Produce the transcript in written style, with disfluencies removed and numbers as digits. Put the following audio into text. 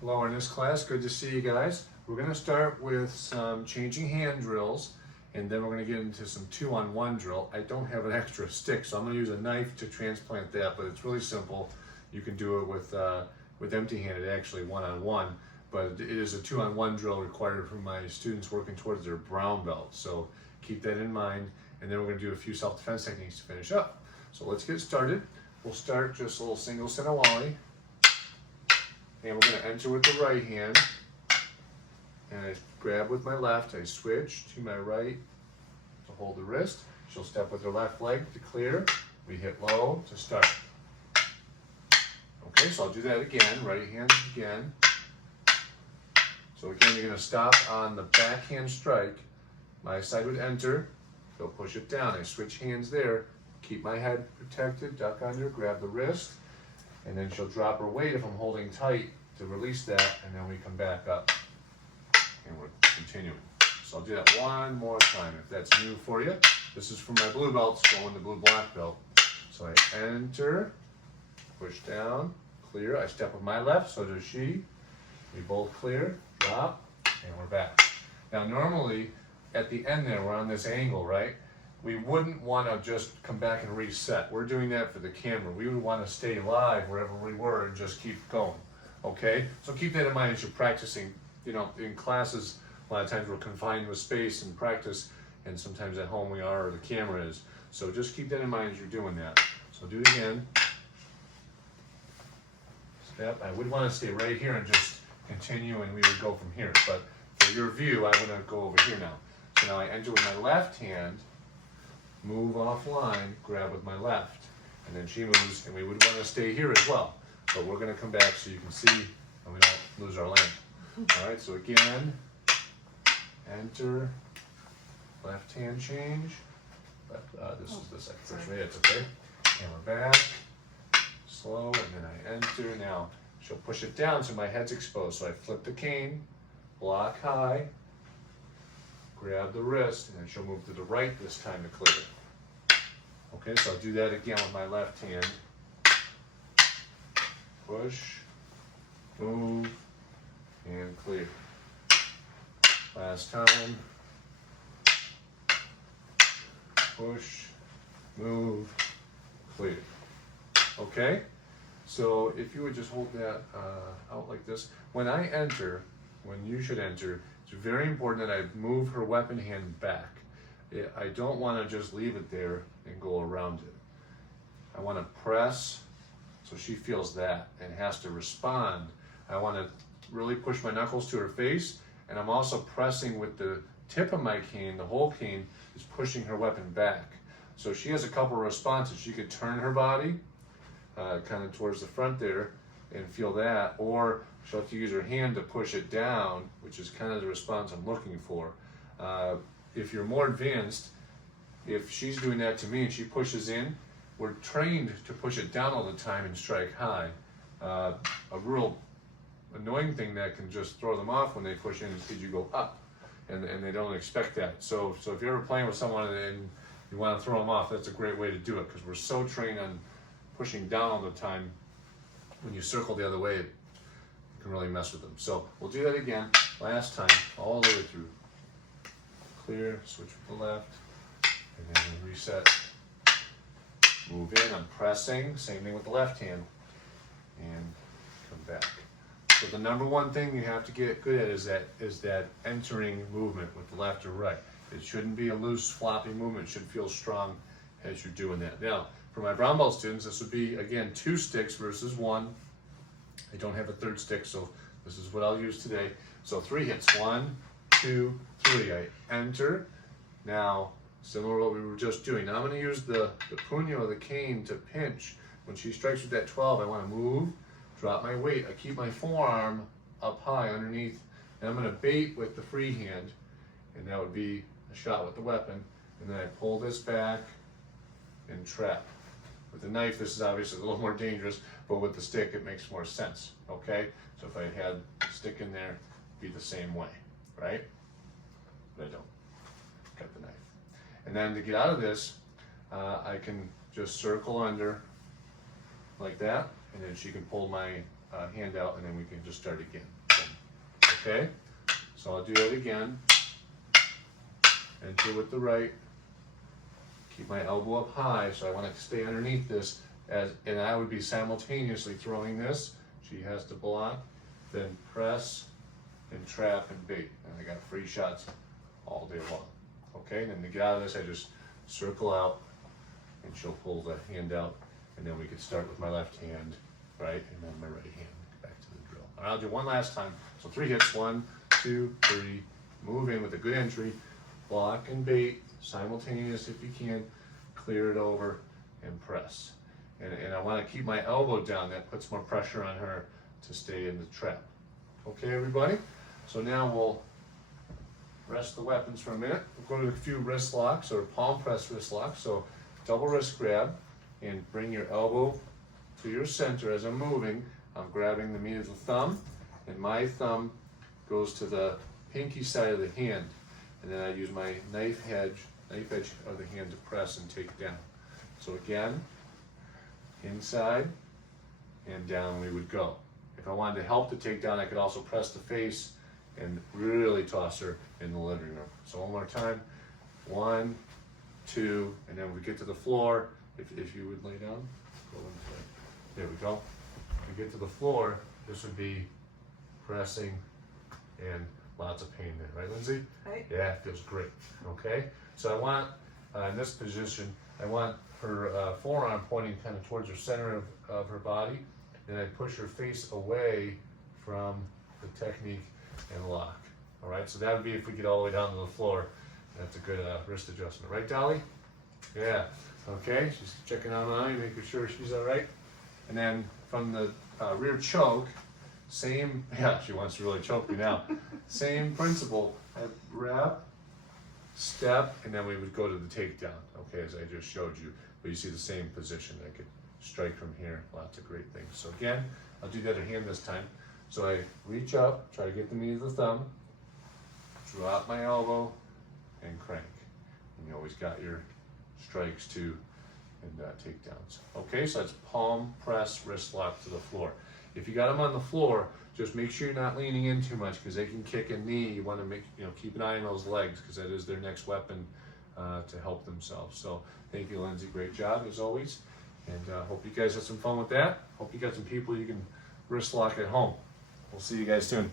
Hello, Arnis class. Good to see you guys. We're going to start with some changing hand drills, and then we're going to get into some 2-on-1 drill. I don't have an extra stick, so I'm going to use a knife to transplant that, but it's really simple. You can do it with empty-handed, actually, 1-on-1, but it is a 2-on-1 drill required for my students working towards their brown belt. So keep that in mind, and then we're going to do a few self-defense techniques to finish up. So let's get started. We'll start just a little single Sinawali. And we're going to enter with the right hand, and I grab with my left, I switch to my right to hold the wrist. She'll step with her left leg to clear. We hit low to start. Okay, so I'll do that again, right hand again. So again, you're going to stop on the backhand strike. My side would enter, she'll push it down. I switch hands there, keep my head protected, duck under, grab the wrist. And then she'll drop her weight if I'm holding tight to release that, and then we come back up and we're continuing. So I'll do that one more time if that's new for you. This is for my blue belts going to blue black belt. So I enter, push down, clear. I step with my left, so does she. We both clear, drop, and we're back. Now normally at the end there, we're on this angle, right? We wouldn't want to just come back and reset. We're doing that for the camera. We would want to stay live wherever we were and just keep going, okay? So keep that in mind as you're practicing. You know, in classes, a lot of times we're confined with space and practice, and sometimes at home we are, or the camera is. So just keep that in mind as you're doing that. So do it again. Step. I would want to stay right here and just continue, and we would go from here. But for your view, I want to go over here now. So now I enter with my left hand, move offline, grab with my left, and then she moves, and we would want to stay here as well. But we're going to come back so you can see and we don't lose our length. All right, so again, enter, left hand change. This is the second first way, it's okay. And we're back, slow, and then I enter. Now she'll push it down so my head's exposed. So I flip the cane, block high, grab the wrist, and then she'll move to the right this time to clear. Okay, so I'll do that again with my left hand. Push, move, and clear. Last time. Push, move, clear. Okay, so if you would just hold that out like this. When I enter, when you should enter, it's very important that I move her weapon hand back. I don't want to just leave it there and go around it. I want to press so she feels that and has to respond. I want to really push my knuckles to her face, and I'm also pressing with the tip of my cane. The whole cane is pushing her weapon back. So she has a couple of responses. She could turn her body kind of towards the front there and feel that, or she'll have to use her hand to push it down, which is kind of the response I'm looking for. If you're more advanced, if she's doing that to me and she pushes in, we're trained to push it down all the time and strike high. A real annoying thing that can just throw them off when they push in is you go up, and they don't expect that. So if you're ever playing with someone and you want to throw them off, that's a great way to do it, because we're so trained on pushing down all the time. When you circle the other way, it can really mess with them. So we'll do that again, last time, all the way through. Clear, switch with the left, and then we reset. Move in, I'm pressing, same thing with the left hand, and come back. So the number one thing you have to get good at is that entering movement with the left or right. It shouldn't be a loose, floppy movement. It should feel strong as you're doing that. Now, for my brown belt students, this would be, again, 2 sticks versus 1. I don't have a third stick, so this is what I'll use today. So 3 hits, 1, 2, 3. I enter. Now, similar to what we were just doing. Now I'm going to use the puño of the cane to pinch. When she strikes with that 12, I want to move, drop my weight. I keep my forearm up high underneath, and I'm going to bait with the free hand, and that would be a shot with the weapon. And then I pull this back and trap. With the knife, this is obviously a little more dangerous, but with the stick, it makes more sense, okay? So if I had the stick in there, it'd be the same way, right? But I don't. Cut the knife. And then to get out of this, I can just circle under like that, and then she can pull my hand out, and then we can just start again. Okay, so I'll do it again. Enter with the right. Keep my elbow up high, so I want to stay underneath this, and I would be simultaneously throwing this. She has to block, then press, and trap and bait. And I got free shots all day long. Okay, and then to get out of this, I just circle out, and she'll pull the hand out, and then we can start with my left hand, right, and then my right hand. Back to the drill. All right, I'll do one last time. So 3 hits, 1, 2, 3. Move in with a good entry, block and bait, simultaneous if you can, clear it over, and press. And I want to keep my elbow down. That puts more pressure on her to stay in the trap. Okay, everybody? So now we'll rest the weapons for a minute. We'll go to a few wrist locks or palm press wrist locks. So double wrist grab and bring your elbow to your center as I'm moving. I'm grabbing the meat of the thumb, and my thumb goes to the pinky side of the hand. And then I use my knife edge of the hand to press and take down. So again, inside and down we would go. If I wanted to help the takedown, I could also press the face and really toss her in the living room. So one more time, 1, 2, and then when we get to the floor, if you would lay down, go inside. There we go. When we get to the floor, this would be pressing and lots of pain there, right, Lindsay? Right. Yeah, it feels great. Okay, so I want, in this position, I want her forearm pointing kind of towards the center of her body, and I push her face away from the technique and lock. All right, so that would be if we get all the way down to the floor. That's a good wrist adjustment, right, Dolly? Yeah. Okay, she's checking out on you, making sure she's all right. And then from the rear choke, same, yeah, she wants to really choke me now. Same principle. I wrap, step, and then we would go to the takedown, okay, as I just showed you. But you see the same position. I could strike from here, lots of great things. So again, I'll do the other hand this time. So I reach up, try to get the meat of the thumb, drop my elbow, and crank. And you always got your strikes too, and takedowns. Okay, so that's palm press wrist lock to the floor. If you got them on the floor, just make sure you're not leaning in too much because they can kick a knee. You want to keep an eye on those legs because that is their next weapon to help themselves. So thank you, Lindsay. Great job as always. And hope you guys had some fun with that. Hope you got some people you can wrist lock at home. We'll see you guys soon.